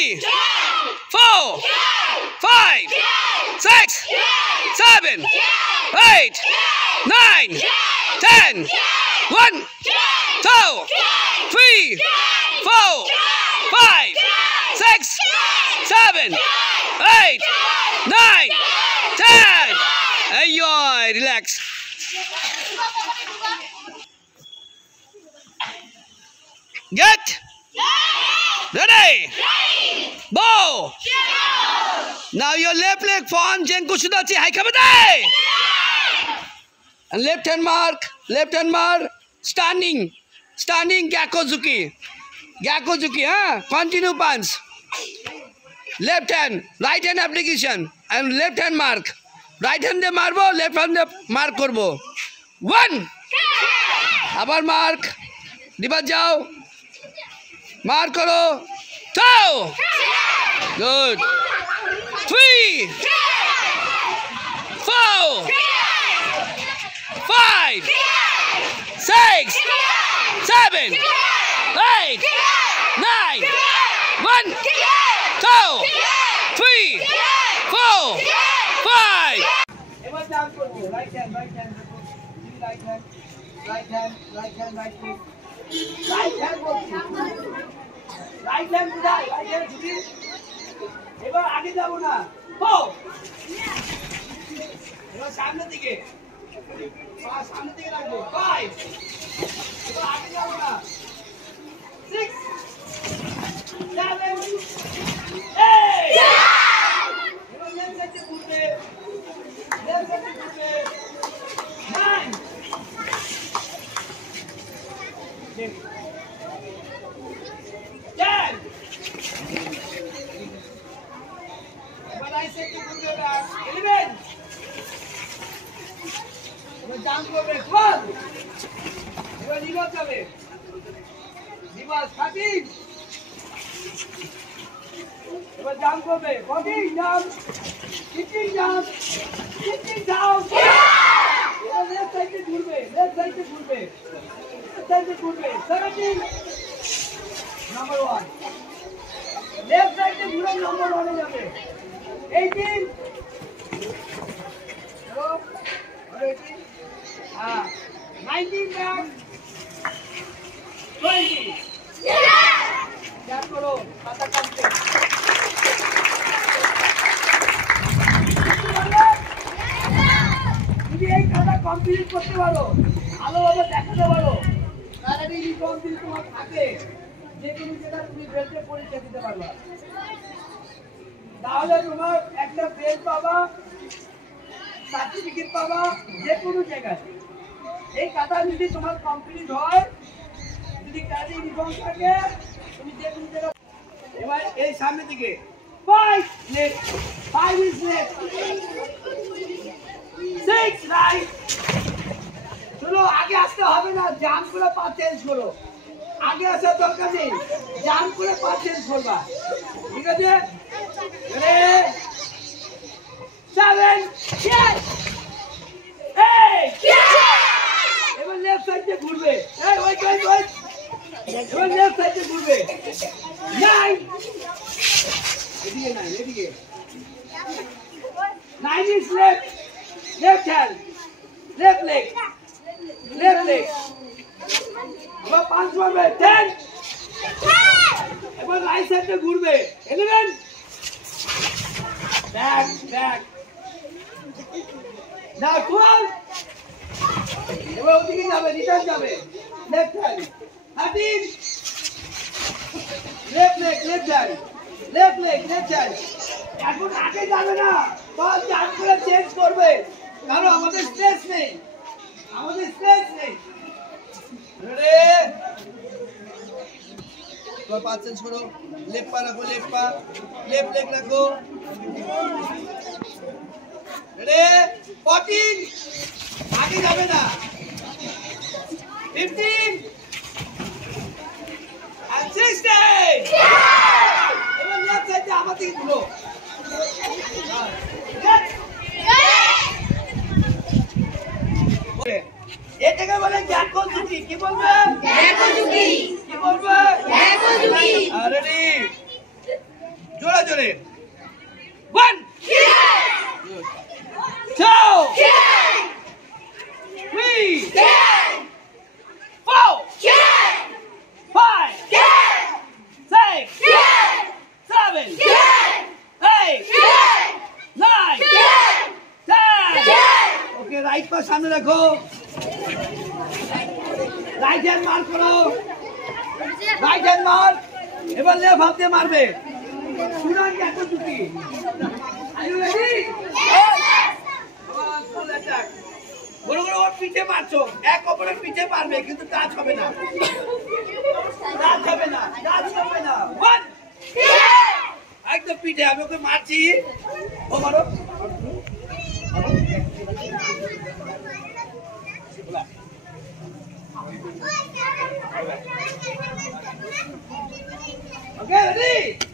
3, 4, 5, 6, 7, 8, 9, 10, 1, 2, 3, 4, 5, 6, 7, 8, 9, 10. Enjoy, relax. Get ready. Bow. Now your left leg form Jenku Sudachi Haikamade. And left hand mark, standing, Gyakozuki, continue punch. Left hand, right hand application, and left hand mark. Right hand de marbo, left hand de mark korbo. 1. Abar mark. Dibat jao. Mark karo. 2. Good. 3. 4. 5. 6. 7. 8. 9. 1. 2. 3. 4. 5. Right hand, right hand, right hand, right hand, right hand, right hand, right hand, right hand, right hand, এবার আগে যাব না গো এবার সামনের দিকে সামনের দিকে রাখবো 5 এবার আগে যাব না 6 7 8 এবার লেফট সাইডে ঘুরবে লেফট সাইডে ঘুরবে 9 10 এবার রাইট সাইডে ঘুরবে 11 এবার জাম্প করবে 12 এবার রিভার্স যাবে রিভার্স 13 এবার জাম্প করবে 14 জাম্প 15 জাম্প 16 জাম্প এবার লেফট সাইডে ঘুরবে 17 নাম্বার 1 লেফট সাইডে ঘুরে নাম্বার 1 এ যাবে 18 চলো 18 19 back 20 याद करो खाता करते যদি এই খাতা কমপ্লিট করতে পারো ভালোভাবে দেখাতে পারো তাহলে এই কমপ্লিট তোমার থাকে যে কোনো জায়গা তুমি বেল্টে পরীক্ষা দিতে পারবা তাহলে তোমার একটা বেল্ট পাবা সার্টিফিকেট পাবা যে কোনো জায়গায় এই খাতা যদি তোমার কমপ্লিট হয় যদি কাজে ইউনিফর্ম থাকে তুমি যে কোনো জায়গা এবার এই সামনে দিকে 5 left 5 is left 6 right চলো আগে আসতে হবে না জাম্প করে পা চেঞ্জ করো আগে আসার দরকার নেই জাম্প করে পা চেঞ্জ করবা ঠিক আছে রে 7 yes 8 এবার লেফট সাইডে ঘুরবে এই ওয়েট এবার লেফট সাইডে ঘুরবে 9 এদিকে 9 is left hand left leg এবার 5 মারবে 10 এবার রাইট সাইডে ঘুরবে 11 back now 12 এবার ওদিকে যাবে রিটার্ন যাবে লেফট হ্যান্ড 13 লেফট হ্যান্ড এখন আগে যাবে না বল জাম্প করে চেঞ্জ করবে কারণ আমাদের স্ট্রেস নেই রে তো পা চেঞ্জ করো লেফট পা রাখো লেফট লেগ রাখো রে 14 আগে যাবে না 15 and 16 এবার লেফট সাইডে আমার দিকে ঘুরো এটাকে বলে গ্যাকোজুকি কি বলবে গ্যাকোজুকি কি বলবে গ্যাকোজুকি রেডি করে 1 2 3 4 5 6 7 8 9 10 ওকে রাইট পা সামনে রাখো রাইট হ্যান্ড মার করো রাইট হ্যান্ড মার এবার লেফট হাত দিয়ে মারবে সুরান কি এখন দুটি are you ready full attack বড় বড় ওর পিঠে মারছো এক অপরের পিঠে মারবে কিন্তু টাচ হবে না টাচ হবে না টাচ হবে না 1 একদম পিঠে আমি ওকে মারছি ও মারো Okay, ready?